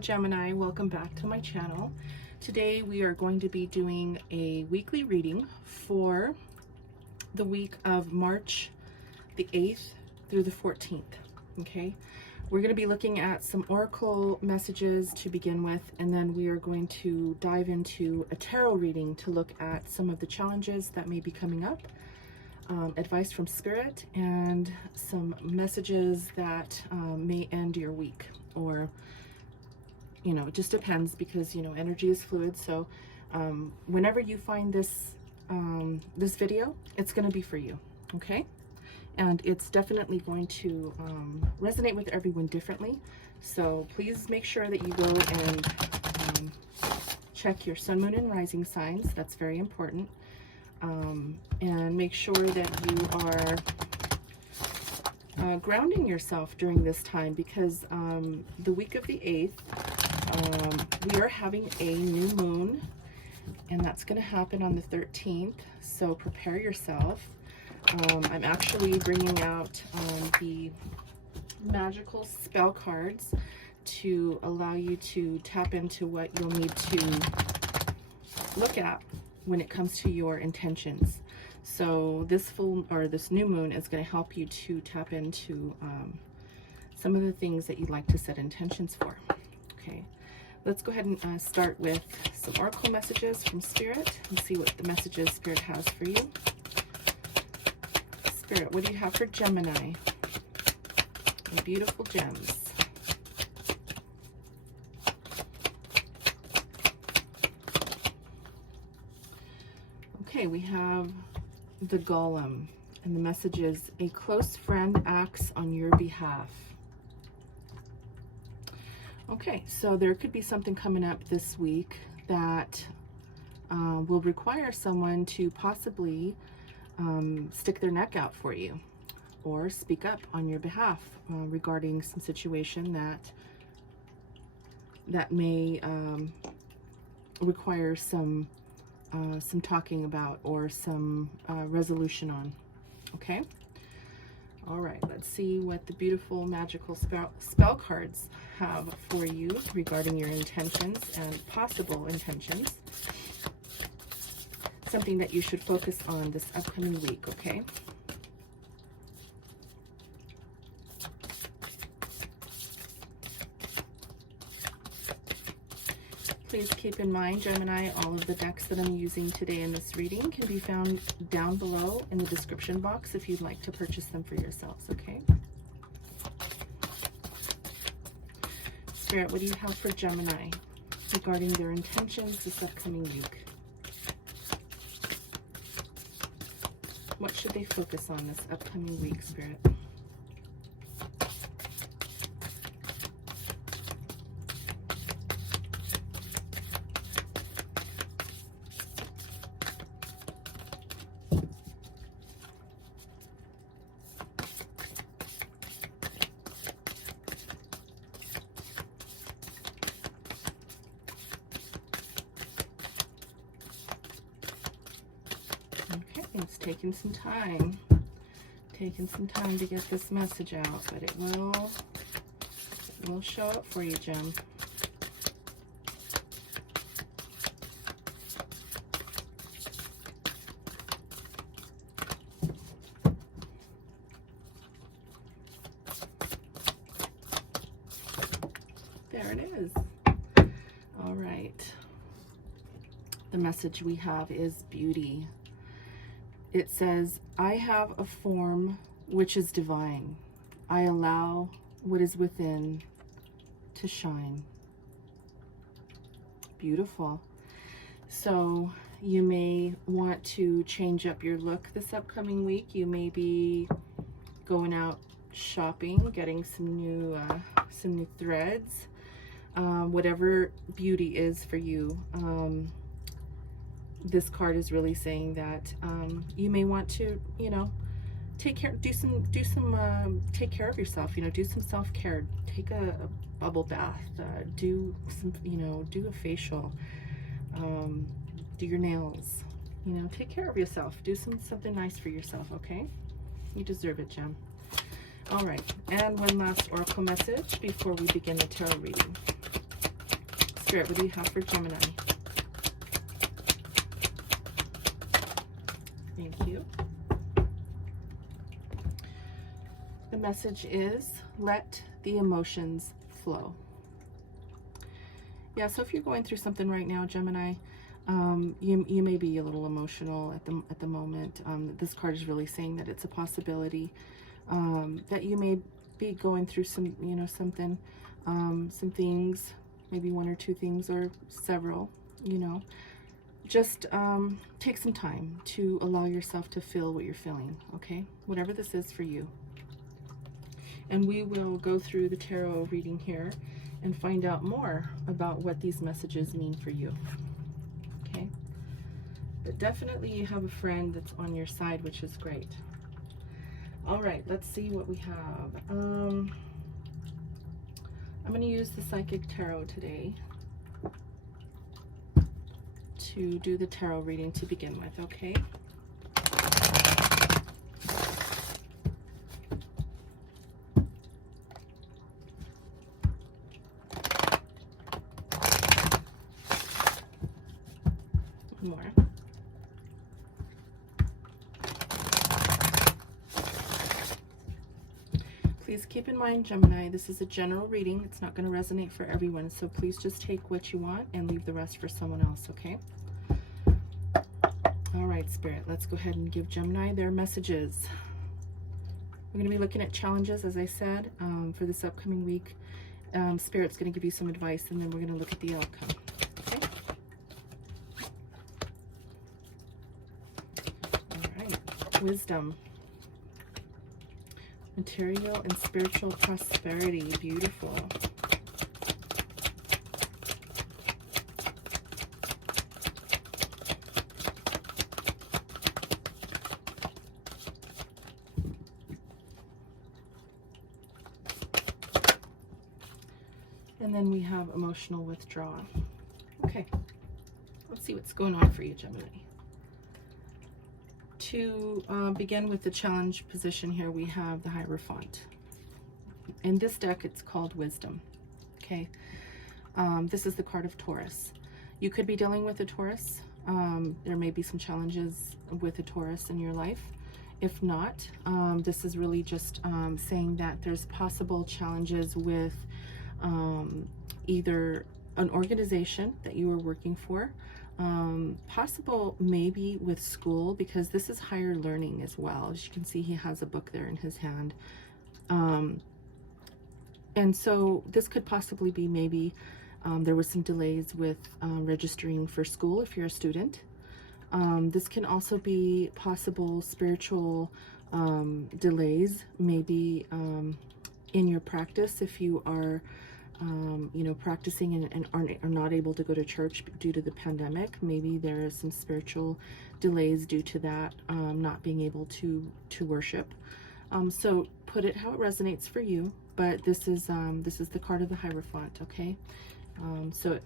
Gemini, welcome back to my channel. Today we are going to be doing a weekly reading for the week of March the 8th through the 14th. Okay, we're going to be looking at some oracle messages to begin with, and then we are going to dive into a tarot reading to look at some of the challenges that may be coming up, advice from spirit, and some messages that may end your week, or you know, it just depends, because you know, energy is fluid. So whenever you find this this video, it's going to be for you. Okay, and it's definitely going to resonate with everyone differently. So please make sure that you go and check your sun, moon, and rising signs. That's very important. And make sure that you are grounding yourself during this time, because the week of the 8th, we are having a new moon, and that's going to happen on the 13th. So prepare yourself. I'm actually bringing out the magical spell cards to allow you to tap into what you'll need to look at when it comes to your intentions. So this this new moon is going to help you to tap into some of the things that you'd like to set intentions for. Okay, let's go ahead and start with some oracle messages from Spirit and see what the messages Spirit has for you. Spirit, what do you have for Gemini? And beautiful gems. Okay, we have the Golem, and the message is: a close friend acts on your behalf. Okay, so there could be something coming up this week that will require someone to possibly stick their neck out for you, or speak up on your behalf regarding some situation that may require some talking about, or some resolution on. Okay, all right, let's see what the beautiful magical spell cards have for you regarding your intentions and possible intentions, something that you should focus on this upcoming week. Okay, please keep in mind, Gemini, all of the decks that I'm using today in this reading can be found down below in the description box if you'd like to purchase them for yourselves. Okay, Spirit, what do you have for Gemini regarding their intentions this upcoming week? What should they focus on this upcoming week, Spirit? Okay, it's taking some time to get this message out, but it will show up for you, Gem. There it is. All right. The message we have is beauty. It says, I have a form which is divine. I allow what is within to shine. Beautiful. So you may want to change up your look this upcoming week. You may be going out shopping, getting some new threads, whatever beauty is for you. This card is really saying that you may want to, you know, take care of yourself. You know, do some self-care. Take a bubble bath. Do some, you know, do a facial. Do your nails. You know, take care of yourself. Do something nice for yourself. Okay, you deserve it, Gem. All right, and one last oracle message before we begin the tarot reading. Spirit, what do you have for Gemini? Thank you. The message is, let the emotions flow. Yeah, so if you're going through something right now, Gemini, you may be a little emotional at the moment. This card is really saying that it's a possibility that you may be going through some, something, some things, maybe one or two things or several, Just take some time to allow yourself to feel what you're feeling, okay? Whatever this is for you. And we will go through the tarot reading here and find out more about what these messages mean for you, okay? But definitely you have a friend that's on your side, which is great. All right, let's see what we have. I'm going to use the Psychic Tarot today to do the tarot reading to begin with, okay? More. Please keep in mind, Gemini, this is a general reading. It's not going to resonate for everyone, so please just take what you want and leave the rest for someone else, okay? All right, Spirit, let's go ahead and give Gemini their messages. We're going to be looking at challenges, as I said, for this upcoming week. Spirit's going to give you some advice, and then we're going to look at the outcome, okay? All right, wisdom. Material and spiritual prosperity. Beautiful. And then we have emotional withdrawal. Okay, let's see what's going on for you, Gemini. To begin with the challenge position here, we have the Hierophant. In this deck, it's called Wisdom. Okay, this is the card of Taurus. You could be dealing with a Taurus. There may be some challenges with a Taurus in your life. If not, this is really just saying that there's possible challenges with either an organization that you are working for, possible maybe with school, because this is higher learning as well. As you can see, he has a book there in his hand. And so this could possibly be maybe there was some delays with registering for school if you're a student. This can also be possible spiritual delays, maybe in your practice if you are practicing and are not able to go to church due to the pandemic. Maybe there is some spiritual delays due to that, not being able to worship. So put it how it resonates for you, but this is the card of the Hierophant, okay? So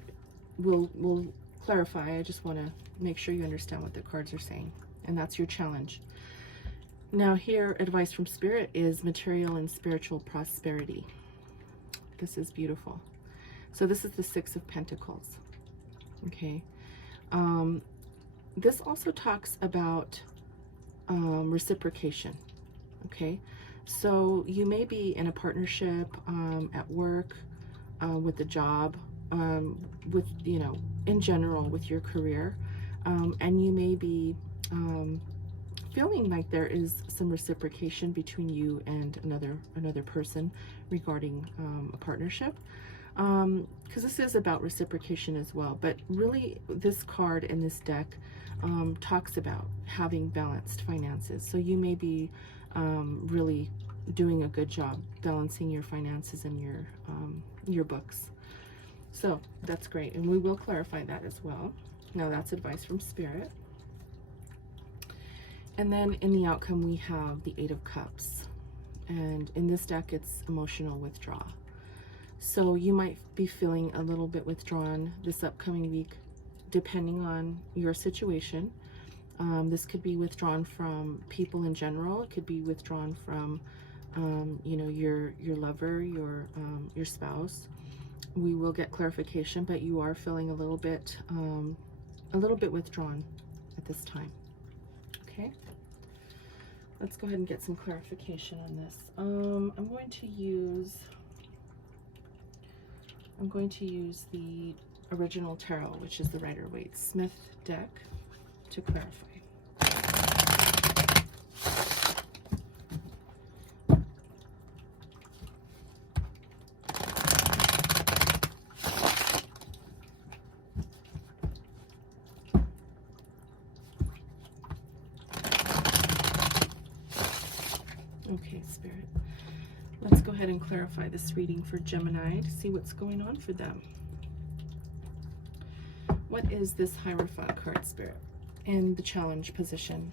we'll clarify. I just want to make sure you understand what the cards are saying, and that's your challenge. Now here, advice from Spirit is material and spiritual prosperity. This is beautiful. So this is the Six of Pentacles. Okay. This also talks about reciprocation. Okay. So you may be in a partnership at work, with a job, with, in general with your career, and you may be feeling like there is some reciprocation between you and another person regarding a partnership, because this is about reciprocation as well. But really, this card in this deck talks about having balanced finances. So you may be really doing a good job balancing your finances and your books. So that's great, and we will clarify that as well. Now that's advice from Spirit. And then in the outcome, we have the Eight of Cups. And in this deck, it's emotional withdrawal. So you might be feeling a little bit withdrawn this upcoming week, depending on your situation. This could be withdrawn from people in general. It could be withdrawn from, your lover, your spouse. we will get clarification, but you are feeling a little bit withdrawn at this time. Okay, let's go ahead and get some clarification on this. I'm going to use the original tarot, which is the Rider-Waite-Smith deck, to clarify. Okay, Spirit. Let's go ahead and clarify this reading for Gemini to see what's going on for them. What is this Hierophant card, Spirit, in the challenge position?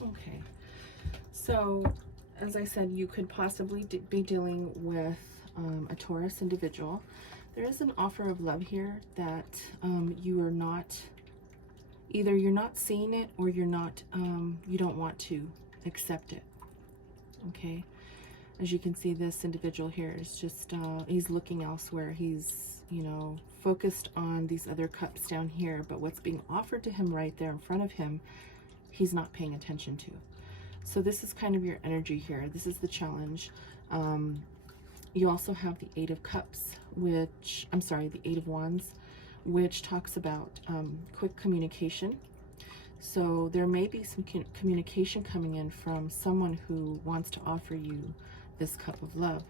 Okay, so as I said, you could possibly be dealing with a Taurus individual. There is an offer of love here that you are not, either you're not seeing it or you're not, you don't want to accept it. Okay, as you can see, this individual here is just, he's looking elsewhere. He's, you know, focused on these other cups down here, but what's being offered to him right there in front of him, he's not paying attention to. So this is kind of your energy here. This is the challenge. You also have the Eight of Cups, which, I'm sorry, the Eight of Wands, which talks about quick communication. So there may be some communication coming in from someone who wants to offer you this cup of love.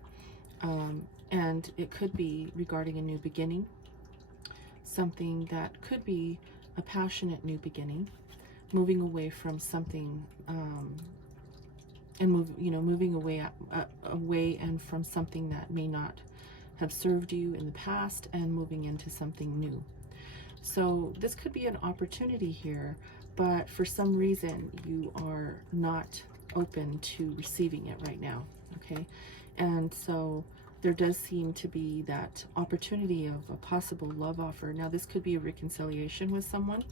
And it could be regarding a new beginning, something that could be a passionate new beginning, moving away from something, and moving away and from something that may not have served you in the past, and moving into something new. So this could be an opportunity here, but for some reason you are not open to receiving it right now. Okay, and so there does seem to be that opportunity of a possible love offer. Now this could be a reconciliation with someone.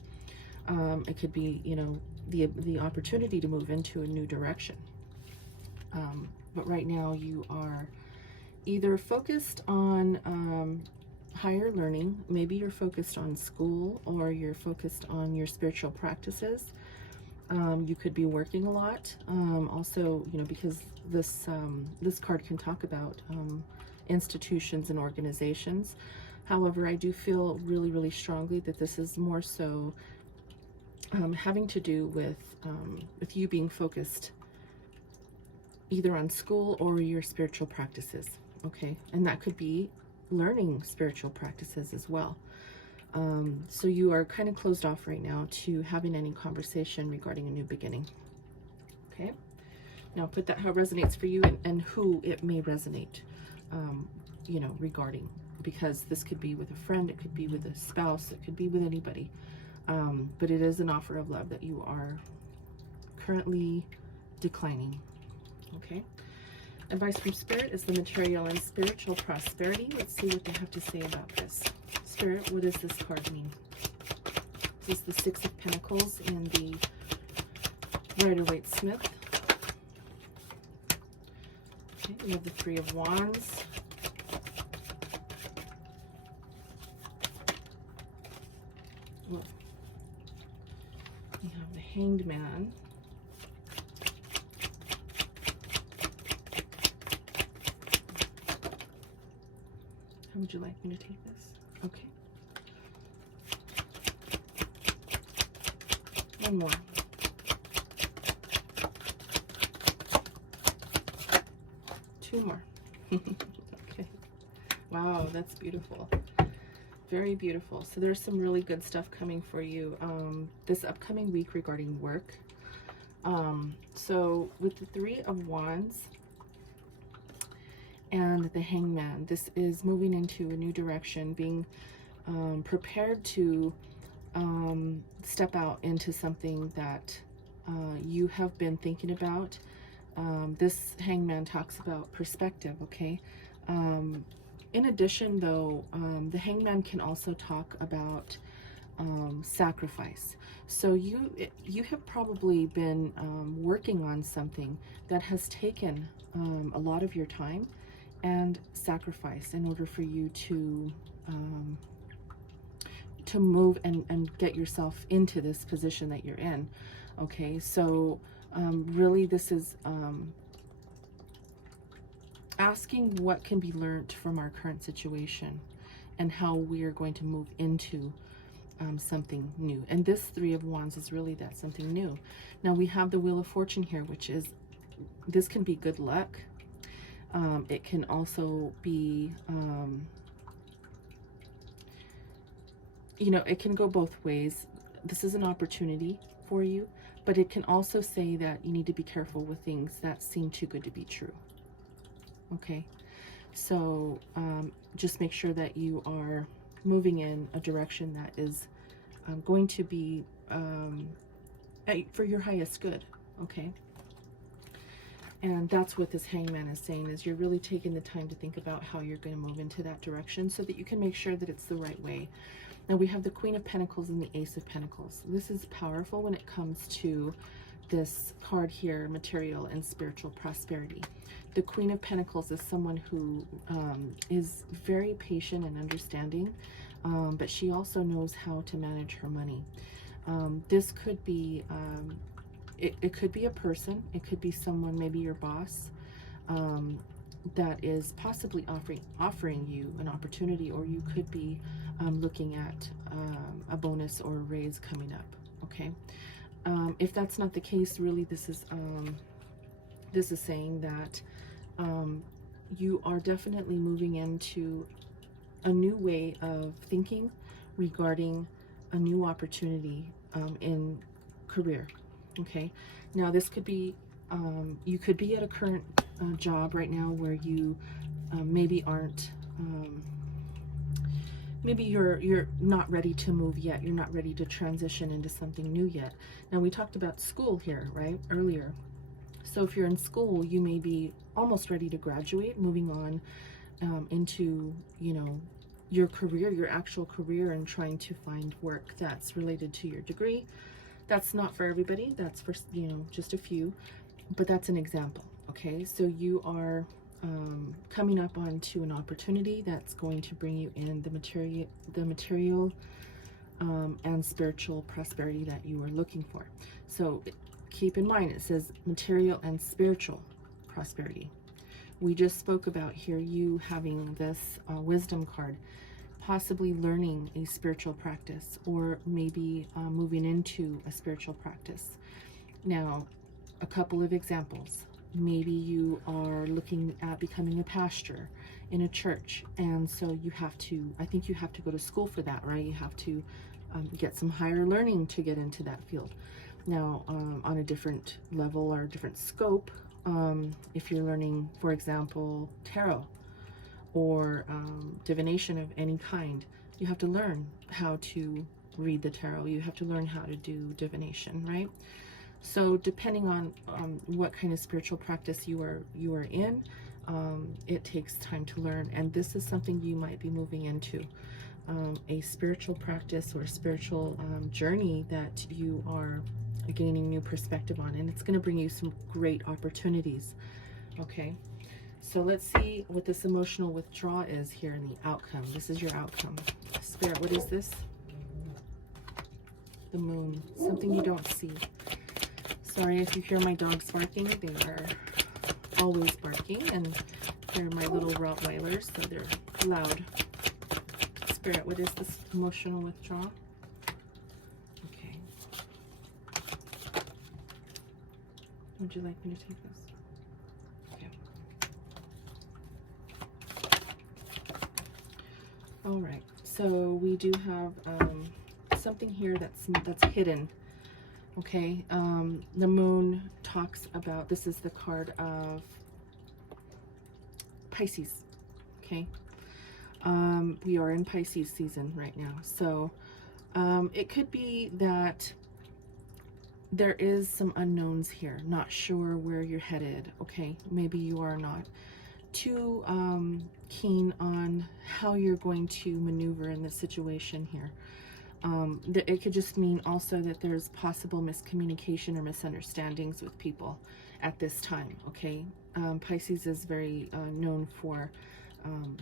It could be, you know, the opportunity to move into a new direction. But right now you are either focused on higher learning. Maybe you're focused on school, or you're focused on your spiritual practices. You could be working a lot. Also, you know, because this card can talk about institutions and organizations. However, I do feel really, really strongly that this is more so having to do with you being focused either on school or your spiritual practices. Okay, and that could be learning spiritual practices as well. So you are kind of closed off right now to having any conversation regarding a new beginning. Okay, now put that how it resonates for you, and who it may resonate, you know, regarding, because this could be with a friend, it could be with a spouse, it could be with anybody. But it is an offer of love that you are currently declining. Okay, advice from Spirit is the material and spiritual prosperity. Let's see what they have to say about this. Spirit, what does this card mean? This is the Six of Pentacles in the Rider-Waite-Smith. Okay, we have the Three of Wands. Whoa. We have the Hanged Man. How would you like me to take this? Okay. One more. Two more. Okay. Wow, that's beautiful. Very beautiful. So there's some really good stuff coming for you this upcoming week regarding work. So with the Three of Wands and the Hangman, this is moving into a new direction, being prepared to step out into something that you have been thinking about. This Hangman talks about perspective, okay? In addition, though, the Hangman can also talk about sacrifice. So you have probably been working on something that has taken a lot of your time and sacrifice in order for you to move and get yourself into this position that you're in. Okay, so really this is asking what can be learned from our current situation and how we are going to move into something new. And this Three of Wands is really that something new. Now we have the Wheel of Fortune here, which is, this can be good luck. It can also be, you know, it can go both ways. This is an opportunity for you, but it can also say that you need to be careful with things that seem too good to be true. Okay, so just make sure that you are moving in a direction that is going to be for your highest good. Okay, and that's what this Hangman is saying, is you're really taking the time to think about how you're going to move into that direction so that you can make sure that it's the right way. Now we have the Queen of Pentacles and the Ace of Pentacles. This is powerful when it comes to this card here, material and spiritual prosperity. The Queen of Pentacles is someone who is very patient and understanding, but she also knows how to manage her money. This could be, it could be a person, it could be someone, maybe your boss, that is possibly offering you an opportunity, or you could be looking at a bonus or a raise coming up. Okay, if that's not the case, really this is saying that you are definitely moving into a new way of thinking regarding a new opportunity in career. Okay, now this could be, you could be at a current job right now where you maybe aren't, maybe you're not ready to move yet. You're not ready to transition into something new yet. Now we talked about school here, right, earlier. So if you're in school, you may be almost ready to graduate, moving on into, you know, your career, your actual career, and trying to find work that's related to your degree. That's not for everybody. That's for, you know, just a few, but that's an example. Okay, so you are coming up onto an opportunity that's going to bring you in the material and spiritual prosperity that you are looking for. So keep in mind, it says material and spiritual prosperity. We just spoke about here you having this wisdom card, possibly learning a spiritual practice, or maybe moving into a spiritual practice. Now, a couple of examples. Maybe you are looking at becoming a pastor in a church, and so you have to, I think you have to go to school for that, right? You have to get some higher learning to get into that field. Now, on a different level or a different scope, if you're learning, for example, tarot or divination of any kind, you have to learn how to read the tarot. You have to learn how to do divination, right? So depending on what kind of spiritual practice you are in, it takes time to learn. And this is something you might be moving into, a spiritual practice or a spiritual journey that you are gaining new perspective on, and it's going to bring you some great opportunities. Okay, so let's see what this emotional withdrawal is here in the outcome. This is your outcome. Spirit, what is this? The Moon, something you don't see. Sorry if you hear my dogs barking. They are always barking, and they're my little Rottweilers, so they're loud. Spirit, what is this emotional withdrawal? Okay. Would you like me to take this? Okay. All right. So we do have something here that's hidden. Okay, the moon talks about, this is the card of Pisces. Okay, we are in Pisces season right now. So it could be that there is some unknowns here, not sure where you're headed. Okay, maybe you are not too keen on how you're going to maneuver in this situation here. It could just mean also that there's possible miscommunication or misunderstandings with people at this time. Okay, Pisces is very known for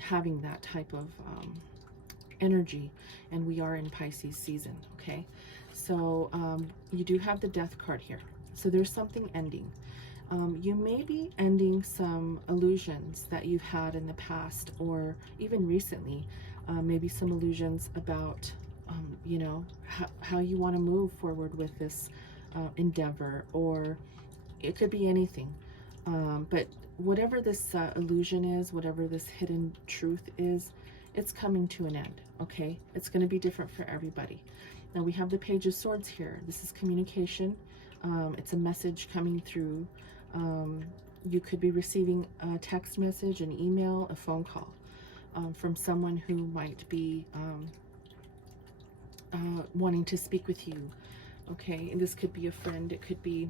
having that type of energy, and we are in Pisces season. Okay, so you do have the Death card here, so there's something ending. You may be ending some illusions that you've had in the past, or even recently, maybe some illusions about you know, how you want to move forward with this endeavor, or it could be anything. But whatever this illusion is, whatever this hidden truth is, it's coming to an end. Okay, it's going to be different for everybody. Now we have the Page of Swords here. This is communication. It's a message coming through. You could be receiving a text message, an email, a phone call from someone who might be wanting to speak with you. Okay, and this could be a friend, it could be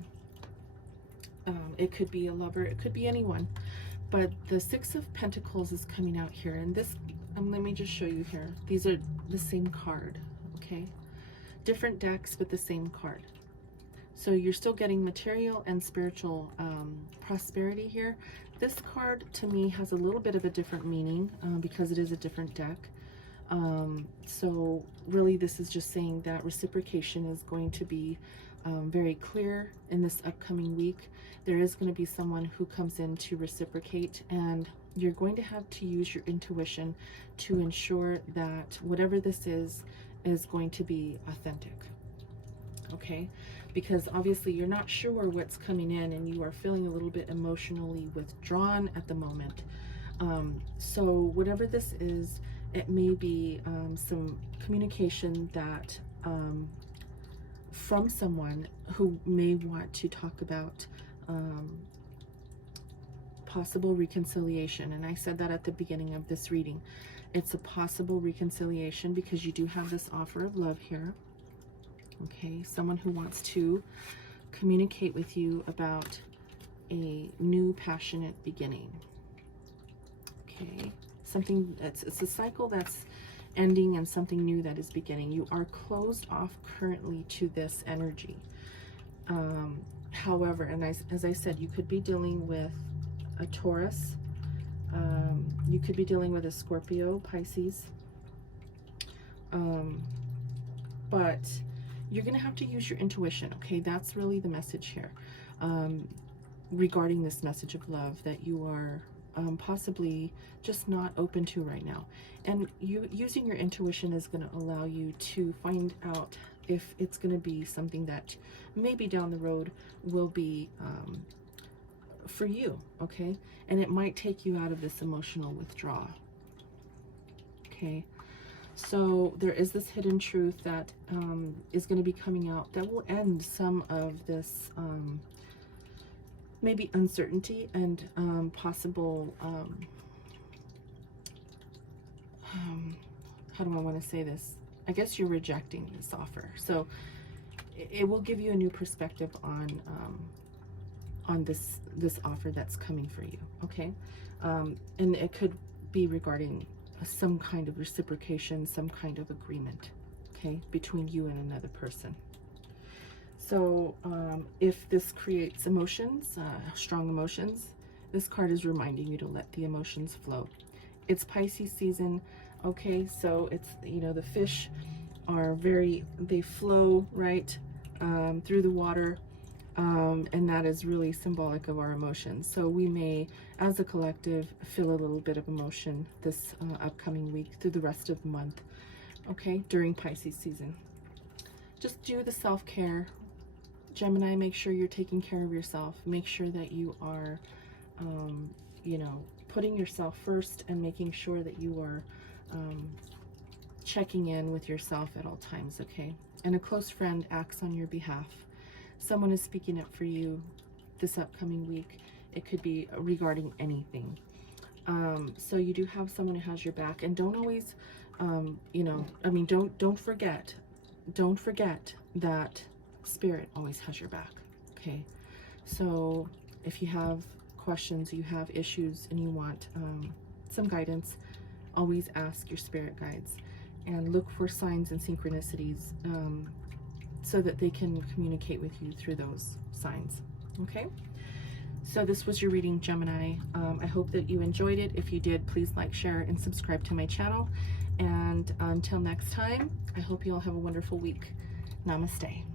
a lover, it could be anyone. But the Six of Pentacles is coming out here, and this, let me just show you here. These are the same card. Okay, different decks, but the same card. So you're still getting material and spiritual prosperity here. This card to me has a little bit of a different meaning because it is a different deck. So really this is just saying that reciprocation is going to be very clear in this upcoming week. There is going to be someone who comes in to reciprocate, and you're going to have to use your intuition to ensure that whatever this is going to be authentic. Okay, because obviously you're not sure what's coming in, and you are feeling a little bit emotionally withdrawn at the moment. So whatever this is, it may be some communication that from someone who may want to talk about possible reconciliation. And I said that at the beginning of this reading. It's a possible reconciliation because you do have this offer of love here. Okay, someone who wants to communicate with you about a new passionate beginning. Okay, something it's a cycle that's ending and something new that is beginning. You are closed off currently to this energy. However, and as I said, you could be dealing with a Taurus. You could be dealing with a Scorpio, Pisces. But you're going to have to use your intuition. Okay, that's really the message here regarding this message of love that you are possibly just not open to right now. And you using your intuition is going to allow you to find out if it's going to be something that maybe down the road will be for you. Okay, and it might take you out of this emotional withdrawal. Okay, so there is this hidden truth that is going to be coming out that will end some of this maybe uncertainty and possible how do I want to say this? I guess you're rejecting this offer. So it will give you a new perspective on this offer that's coming for you. Okay, and it could be regarding some kind of reciprocation, some kind of agreement, okay, between you and another person. So if this creates emotions, strong emotions, this card is reminding you to let the emotions flow. It's Pisces season. Okay, so it's, you know, the fish are they flow right through the water, and that is really symbolic of our emotions. So we may, as a collective, feel a little bit of emotion this upcoming week through the rest of the month, okay, during Pisces season. Just do the self-care. Gemini, make sure you're taking care of yourself. Make sure that you are, you know, putting yourself first and making sure that you are checking in with yourself at all times, okay? And a close friend acts on your behalf. Someone is speaking up for you this upcoming week. It could be regarding anything. So you do have someone who has your back, and don't always, you know, I mean, don't forget that Spirit always has your back, okay? So if you have questions, you have issues, and you want some guidance, always ask your spirit guides and look for signs and synchronicities so that they can communicate with you through those signs, okay? So this was your reading, Gemini. I hope that you enjoyed it. If you did, please like, share, and subscribe to my channel. And until next time, I hope you all have a wonderful week. Namaste.